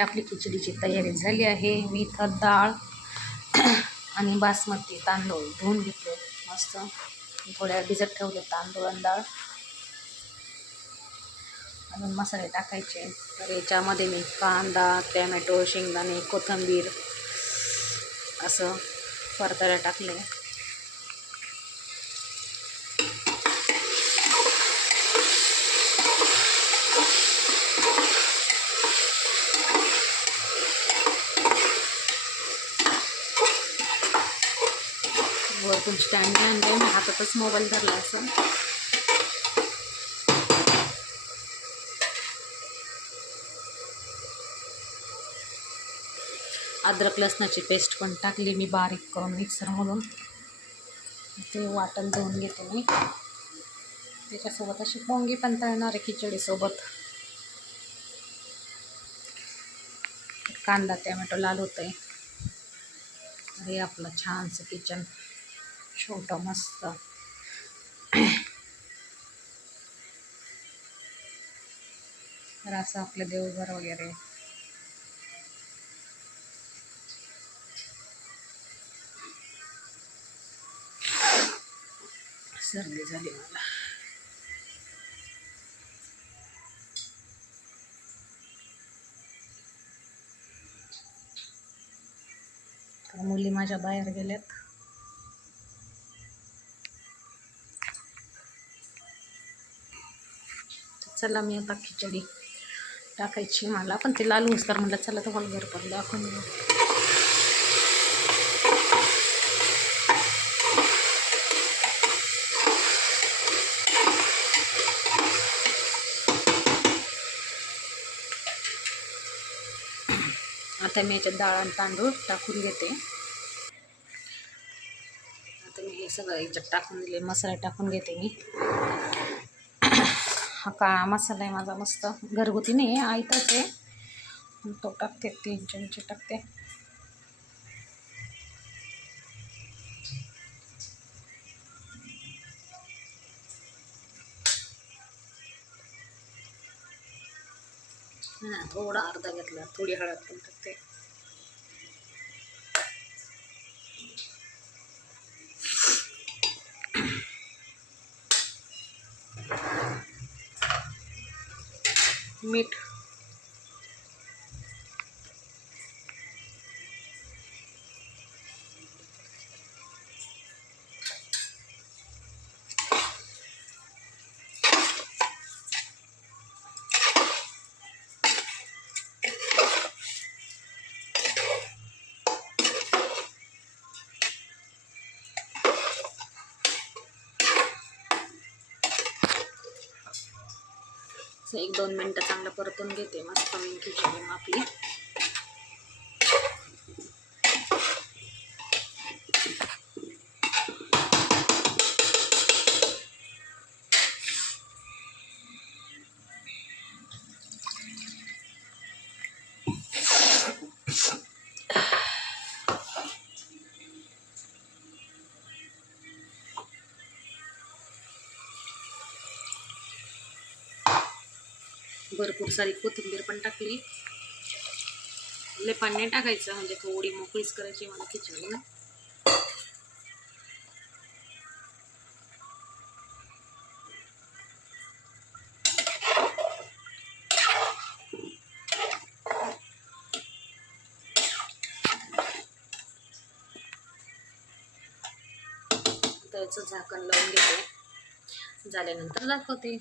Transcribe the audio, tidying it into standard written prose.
आपली खिचडीची तयारी झाली आहे. मी इथं डाळ आणि बासमती तांदूळ धुवून घेतले मस्त. थोड्या भिजत ठेवले तांदूळ आणि डाळ. अजून मसाले टाकायचे. तर याच्यामध्ये मी कांदा, टॅमॅटो, शेंगदाणे, कोथिंबीर असं परतायला टाकले. वरतून स्टँड आणले, मी हातातच मोबाईल धरला असं. अद्रक लसणाची पेस्ट पण टाकली मी बारीक करून मिक्सरमधून. ते वाटण धुवून घेते मी. त्याच्यासोबत अशी पोंगी पण तळणार आहे खिचडीसोबत. कांदा टॅमॅटो लाल होतंय. हे आपलं छानसं किचन छोटं मस्त. तर असं आपलं देवघर वगैरे. सर्दी झाली मला. तर मुली माझ्या बाहेर गेल्यात. चला मी आता खिचडी टाकायची मला पण ते लाल होस तर म्हटलं चला तुम्हाला घर पण दाखवून घेऊ. आता मी याच्यात डाळ आणि तांदूळ टाकून घेते. आता मी हे सगळं याच्यात टाकून दिले. मसाला टाकून घेते मी. हा काळा मसाला आहे माझा मस्त. घरगुती नाही आहे, आयताच आहे. तो टाकते. 3 चमचे टाकते. थोडा अर्धा घेतला. थोडी हळद पण टाकते. मीठ. असं 1-2 मिनटं चांगलं परतून घेते मस्त मी खिचडी आपली. भरपूर सारी कोथिंबीर पण टाकली. लय पाणी नाही टाकायचं, म्हणजे थोडी मोकळीच करायची मला खिचडी ना. त्याचं झाकण लावून घेते. झाल्यानंतर दाखवते.